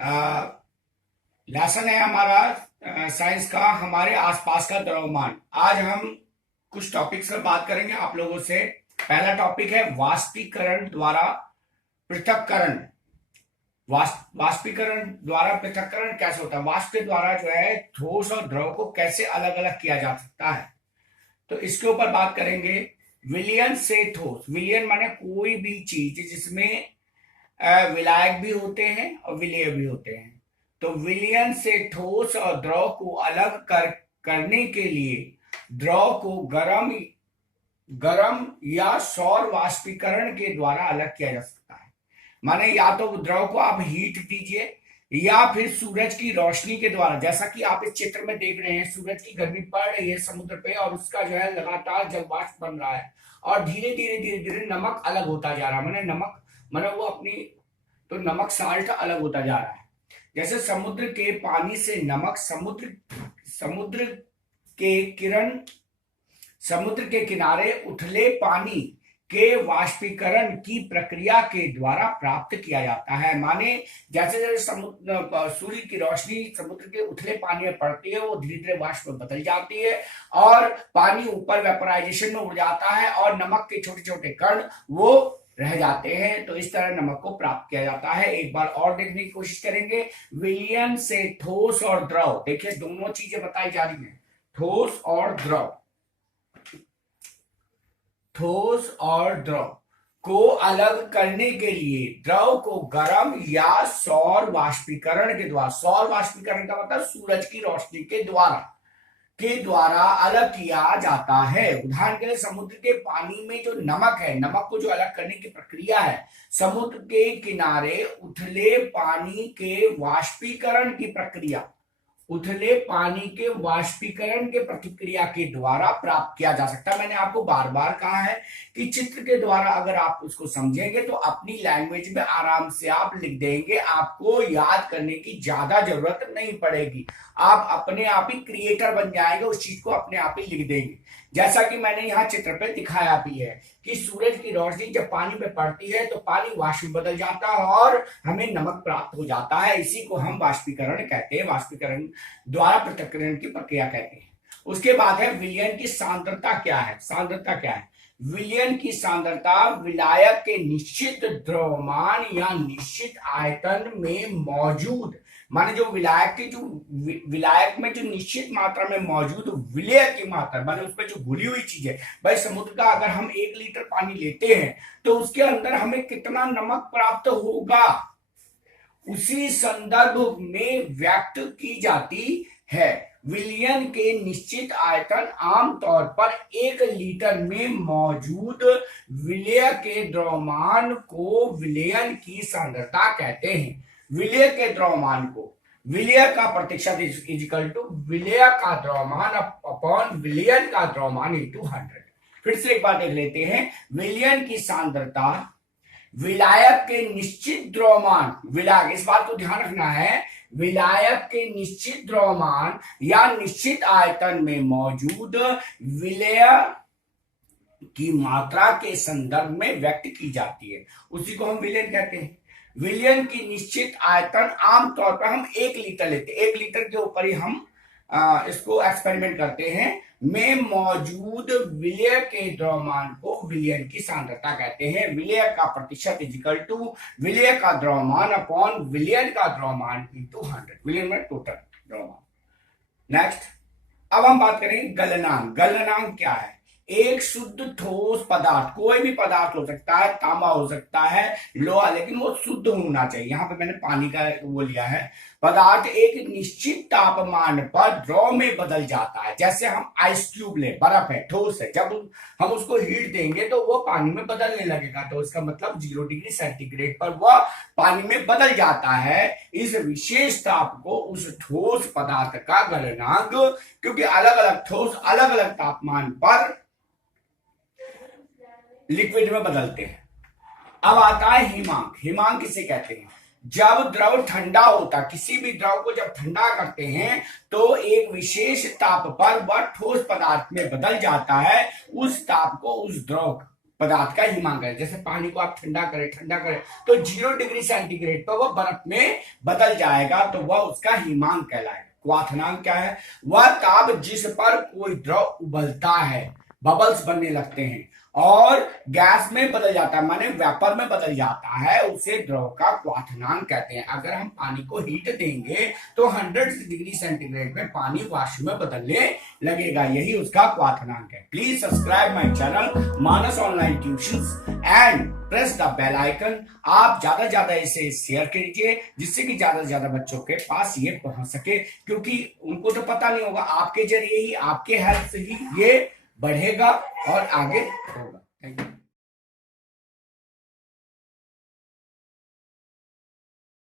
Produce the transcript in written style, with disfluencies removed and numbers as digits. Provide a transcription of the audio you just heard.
Lesson है हमारा science का, हमारे आसपास का द्रव्यमान। आज हम कुछ टॉपिक्स पर बात करेंगे आप लोगों से। पहला टॉपिक है वाष्पीकरण द्वारा पृथक्करण। वाष्पीकरण द्वारा पृथक्करण कैसे होता है? वाष्प के द्वारा जो है ठोस और द्रव को कैसे अलग अलग किया जा सकता है, तो इसके ऊपर बात करेंगे। विलयन से ठोस, विलयन माने कोई भी चीज जिसमें विलायक भी होते हैं और विलेय भी होते हैं। तो विलयन से ठोस और द्रव को अलग करने के लिए द्रव को गर्म या सौर वाष्पीकरण के द्वारा अलग किया जा सकता है। माने या तो द्रव को आप हीट दीजिए या फिर सूरज की रोशनी के द्वारा, जैसा कि आप इस चित्र में देख रहे हैं, सूरज की गर्मी पड़ रही है समुद्र पे और उसका जो है लगातार जलवाष्प बन रहा है और धीरे धीरे धीरे धीरे नमक अलग होता जा रहा है। मैंने नमक मतलब वो अपनी तो नमक साल्ट अलग होता जा रहा है। जैसे समुद्र के पानी से नमक समुद्र के किनारे उथले पानी के वाष्पीकरण की प्रक्रिया के द्वारा प्राप्त किया जाता है। माने जैसे जैसे सूर्य की रोशनी समुद्र के उथले पानी में पड़ती है, वो धीरे धीरे वाष्प में बदल जाती है और पानी ऊपर वेपराइजेशन में उड़ जाता है और नमक के छोटे छोटे कण वो रह जाते हैं। तो इस तरह नमक को प्राप्त किया जाता है। एक बार और देखने की कोशिश करेंगे। विलयन से ठोस और द्रव, देखिए दोनों चीजें बताई जा रही हैं, ठोस और द्रव। ठोस और द्रव को अलग करने के लिए द्रव को गर्म या सौर वाष्पीकरण के द्वारा, सौर वाष्पीकरण का मतलब सूरज की रोशनी के द्वारा अलग किया जाता है। उदाहरण के लिए समुद्र के पानी में जो नमक है, नमक को जो अलग करने की प्रक्रिया है, समुद्र के किनारे उथले पानी के वाष्पीकरण की प्रक्रिया, उथले पानी के वाष्पीकरण के प्रतिक्रिया के द्वारा प्राप्त किया जा सकता है। मैंने आपको बार बार कहा है कि चित्र के द्वारा अगर आप उसको समझेंगे तो अपनी लैंग्वेज में आराम से आप लिख देंगे, आपको याद करने की ज्यादा जरूरत नहीं पड़ेगी। आप अपने आप ही क्रिएटर बन जाएंगे, उस चीज को अपने आप ही लिख देंगे। जैसा कि मैंने यहाँ चित्र पे दिखाया भी है कि सूरज की रोशनी जब पानी पे पड़ती है तो पानी वाष्प में बदल जाता है और हमें नमक प्राप्त हो जाता है। इसी को हम वाष्पीकरण कहते हैं, वाष्पीकरण द्वारा पृथक्करण की प्रक्रिया कहते हैं। उसके बाद है विलयन की सांद्रता क्या है? सांद्रता क्या है? विलयन की सांद्रता विलायक के निश्चित द्रव्यमान या निश्चित आयतन में मौजूद, माने जो विलायक में जो निश्चित मात्रा में मौजूद विलय की मात्रा, माने उसमें जो घुली हुई चीज है। भाई समुद्र का अगर हम 1 लीटर पानी लेते हैं तो उसके अंदर हमें कितना नमक प्राप्त होगा, उसी संदर्भ में व्यक्त की जाती है। विलयन के निश्चित आयतन आमतौर पर 1 लीटर में मौजूद विलय के द्रव्यमान को विलयन की सांद्रता कहते हैं। विलय के द्रव्यमान को, विलय का प्रतिशत इक्वल टू विलय का द्रव्यमान अपॉन विलयन का द्रव्यमान इंटू 100। फिर से एक बार देख लेते हैं। विलयन की सांद्रता विलायक के निश्चित द्रव्यमान, विलायक, इस बात को ध्यान रखना है, विलायक के निश्चित द्रव्यमान या निश्चित आयतन में मौजूद विलय की मात्रा के संदर्भ में व्यक्त की जाती है, उसी को हम विलयन कहते हैं। विलयन की निश्चित आयतन आमतौर पर हम 1 लीटर लेते हैं, 1 लीटर के ऊपर ही हम इसको एक्सपेरिमेंट करते हैं, में मौजूद विलय के द्रव्यमान को विलयन की सांद्रता कहते हैं। विलय का प्रतिशत इक्वल टू विलय का द्रव्यमान अपॉन विलयन का द्रव्यमान इंटू 100, विलयन में टोटल द्रव्यमान। नेक्स्ट, अब हम बात करेंगे गलनांक। गलनांक क्या है? एक शुद्ध ठोस पदार्थ, कोई भी पदार्थ हो सकता है, तांबा हो सकता है, लोहा, लेकिन वो शुद्ध होना चाहिए। यहां पे मैंने पानी का वो लिया है। पदार्थ एक निश्चित तापमान पर द्रव में बदल जाता है। जैसे हम आइस क्यूब ले, बर्फ है, ठोस है, जब हम उसको हीट देंगे तो वो पानी में बदलने लगेगा, तो इसका मतलब 0 डिग्री सेंटीग्रेड पर वह पानी में बदल जाता है। इस विशेष ताप को उस ठोस पदार्थ का गलनांक, क्योंकि अलग अलग ठोस अलग अलग तापमान पर लिक्विड में बदलते हैं। अब आता है हिमांक। हिमांक किसे कहते हैं? जब द्रव ठंडा होता, किसी भी द्रव को जब ठंडा करते हैं तो एक विशेष ताप पर वह ठोस पदार्थ में बदल जाता है। उस ताप को, उस द्रव पदार्थ का हिमांक है। जैसे पानी को आप ठंडा करें तो 0 डिग्री सेंटीग्रेड पर वह बर्फ में बदल जाएगा, तो वह उसका हिमांक कहलाएगा। क्वाथनांक क्या है? वह ताप जिस पर कोई द्रव उबलता है, बबल्स बनने लगते हैं और गैस में बदल जाता है, माने वेपर में बदल जाता है, उसे द्रव का क्वाथनांक कहते हैं। अगर हम पानी को हीट देंगे तो 100 डिग्री सेंटीग्रेड में पानी वाष्प में बदलने लगेगा, यही उसका क्वाथनांक है। Please subscribe my channel Manas online tuitions and press the bell icon. आप ज्यादा से ज्यादा इसे शेयर कीजिए जिससे कि ज्यादा से ज्यादा बच्चों के पास ये पहुंच सके, क्योंकि उनको तो पता नहीं होगा, आपके जरिए ही, आपके हेल्प से ही ये बढ़ेगा और आगे होगा। Thank you.